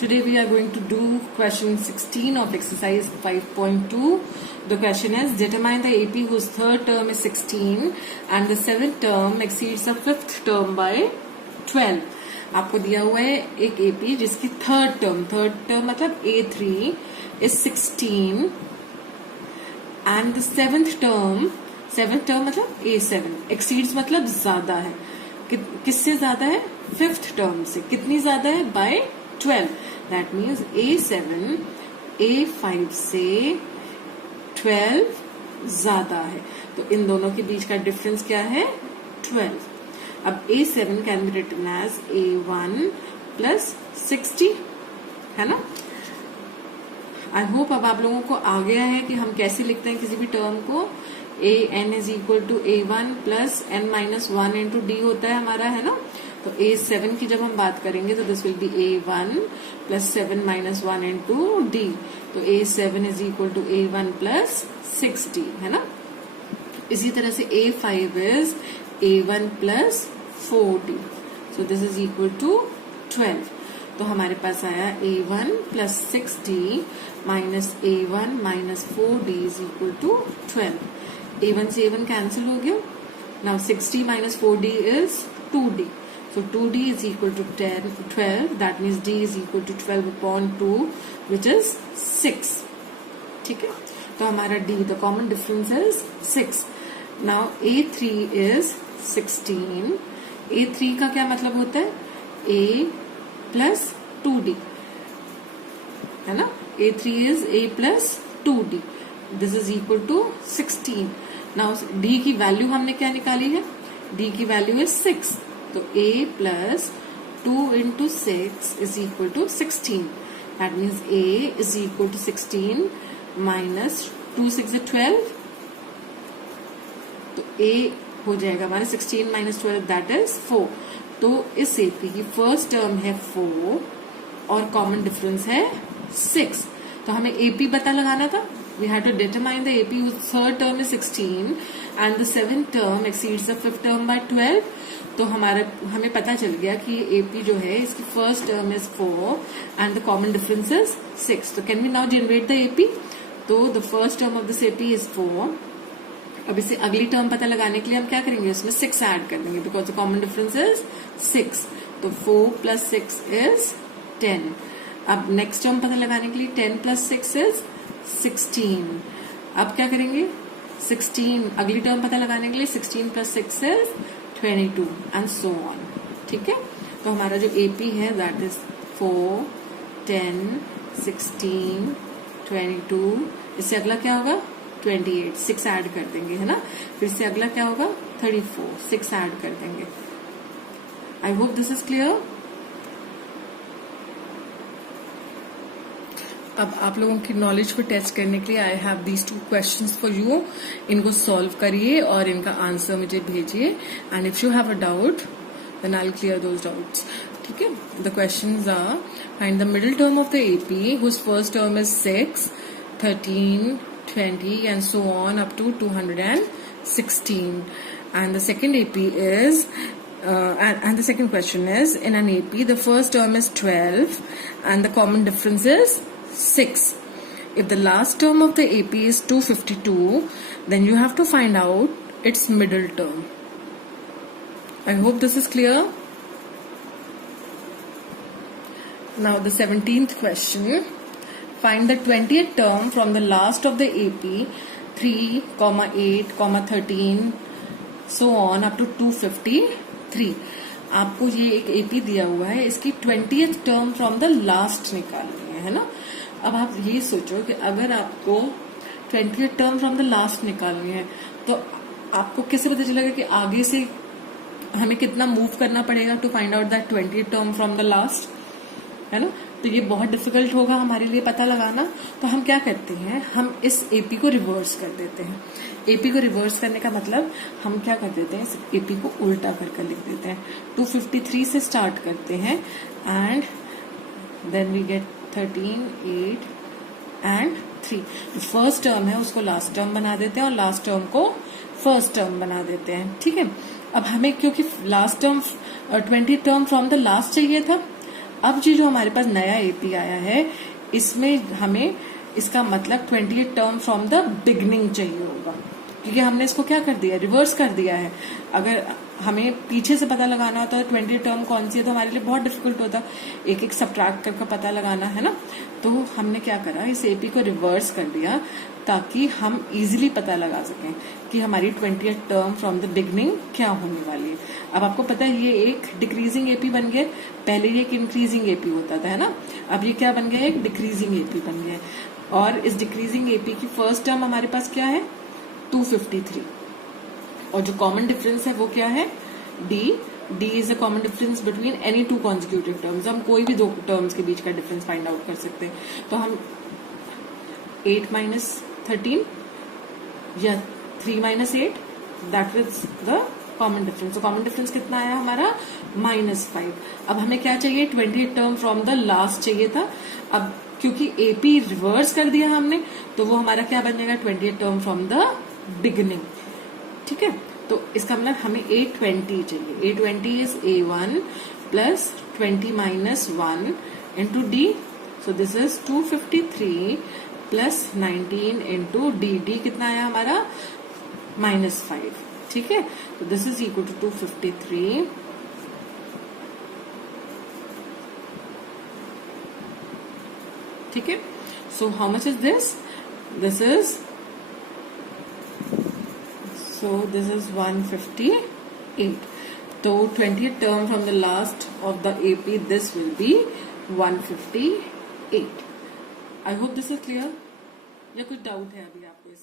Today we are going to do question 16 of exercise 5.2. The question is, determine the AP whose third term is 16 and the seventh term exceeds the fifth term by 12. आपको दिया हुआ है एक AP जिसकी third term मतलब A3 is 16 and the seventh term मतलब A7 exceeds मतलब ज्यादा है, किससे ज्यादा है? फिफ्थ टर्म से. कितनी ज्यादा है? Bye 12. That means A7 A5 से 12 ज्यादा है. तो इन दोनों के बीच का डिफरेंस क्या है? 12. अब A7 can be written as A1 plus 60, है ना? आई होप अब आप लोगों को आ गया है कि हम कैसे लिखते हैं किसी भी टर्म को. an is equal to A1 plus n-1 into D होता है हमारा, है ना? तो A7 की जब हम बात करेंगे तो this will be A1 plus 7-1 into D. तो A7 is equal to A1 plus 60, है ना? इसी तरह से A5 is A1 plus 4D. So this is equal to 12. तो हमारे पास आया A1 plus 60 minus A1 minus 4D is equal to 12. A1 से A1 कैंसिल हो गया. Now 60 minus 4D is 2D. So 2D is equal to 12. That means D is equal to 12 upon 2, which is 6. ठीक है? तो हमारा D, the common difference is 6. Now A3 is 16. A3 का क्या मतलब होता है? A plus 2D, है ना? A3 is A plus 2D. This is equal to 16. Now D की वैल्यू हमने क्या निकाली है? D की वैल्यू is 6. तो A plus 2 into 6 is equal to 16. That means A is equal to 16 minus 2 6 is 12. तो A हो जाएगा हमारे 16 minus 12, that is 4. तो इस AP की फर्स्ट टर्म है 4 और कॉमन डिफरेंस है 6. तो हमें AP पता लगाना था. We had to determine the AP whose third term is 16 and the seventh term exceeds the fifth term by 12. तो हमें पता चल गया कि ये AP जो है इसकी first term is 4 and the common difference is 6. तो can we now generate the AP? तो the first term of this AP is 4. अब इसे अगली टर्म पता लगाने के लिए हम क्या करेंगे? उसमें 6 ऐड कर देंगे because the common difference is 6. तो 4 प्लस 6 इज 10. अब नेक्स्ट टर्म पता लगाने के लिए 10 प्लस 6 इज 16. अब क्या करेंगे? 16 अगली टर्म पता लगाने के लिए 16 plus 6 is 22 and so on. ठीक है? तो हमारा जो AP है दैट इज 4 10 16 22. इससे अगला क्या होगा? 28. 6 ऐड कर देंगे, है ना? फिर से अगला क्या होगा? 34. 6 ऐड कर देंगे. I hope this is clear. अब आप लोगों की नॉलेज को टेस्ट करने के लिए I have these 2 questions for you. इनको सॉल्व करिए और इनका आंसर मुझे भेजिए. And if you have a doubt then I will clear those doubts. ठीक है? The questions are, find the middle term of the AP whose first term is 6, 13, 20 and so on up to 216. And the second AP is and the second question is, in an AP the first term is 12 and the common difference is 6. If the last term of the AP is 252, then you have to find out its middle term. I hope this is clear. Now the 17th question. Find the 20th term from the last of the AP 3, 8, 13 so on up to 253. आपको ये एक AP दिया हुआ है, इसकी 20th term from the last निकालनी है ना? अब आप ये सोचो कि अगर आपको 20th term from the last निकालनी है तो आपको कैसे पता चलेगा कि आगे से हमें कितना मूव करना पड़ेगा to find out that 20th term from the last, है ना? तो ये बहुत डिफिकल्ट होगा हमारे लिए पता लगाना. तो हम क्या करते हैं? हम इस AP को रिवर्स कर देते हैं. AP को रिवर्स करने का मतलब हम क्या कर देते हैं? इस AP को उल्टा करके लिख देते हैं. 253 से स्टार्ट करते हैं and then we get 13, 8 and 3. जो फर्स्ट टर्म है उसको लास्ट टर्म बना देते हैं और लास्ट टर्म को फर्स्ट टर्म बना देते हैं. ठीक है? अब हमें क्योंकि last term 20 term from the last चाहिए था, अब ये जो हमारे पास नया एपी आया है, इसमें हमें इसका मतलब 20th term from the beginning चाहिए होगा, क्योंकि हमने इसको क्या कर दिया, रिवर्स कर दिया है। अगर हमें पीछे से पता लगाना होता है 20th टर्म कौन सी है, तो हमारे लिए बहुत डिफिकल्ट होता, एक एक सब्ट्रैक्ट करके पता लगाना है ना। तो हमने क्या करा, इस एपी को रिवर्स कर दिया ताकि हम इजीली पता लगा सकें कि हमारी 20th term from the beginning क्या होने वाली है। अब आपको पता है ये एक डिक्रीजिंग एपी बन गया, पहले ये एक इंक्रीजिंग एपी होता था, है ना। अब ये क्या बन गया, एक डिक्रीजिंग एपी बन गया। और इस डिक्रीजिंग एपी की फर्स्ट टर्म हमारे पास क्या है, 253, और जो कॉमन डिफरेंस है वो क्या है, D. D is a common difference between any two consecutive terms. हम कोई भी दो टर्म्स के बीच का डिफरेंस फाइंड आउट कर सकते हैं। तो हम 8 माइनस 13 या 3 minus 8, that is the common difference. तो कॉमन डिफरेंस कितना आया हमारा, -5। अब हमें क्या चाहिए, 20th term from the last चाहिए था। अब क्योंकि एपी रिवर्स कर दिया हमने, तो वो हमारा क्या बन जाएगा, 20th term from the beginning. ठीक है, तो इसका मतलब हमें 820 चाहिए। 820 is A1 plus 20 minus 1 into D, so this is 253 plus 19 into D. D कितना आया हमारा, -5। ठीक है, तो दिस इज इक्वल टू 253 ठीक है। So how much is this, this is, so this is 158. So 20th term from the last of the AP, this will be 158. I hope this is clear. या कुछ doubt है अभी आपको इस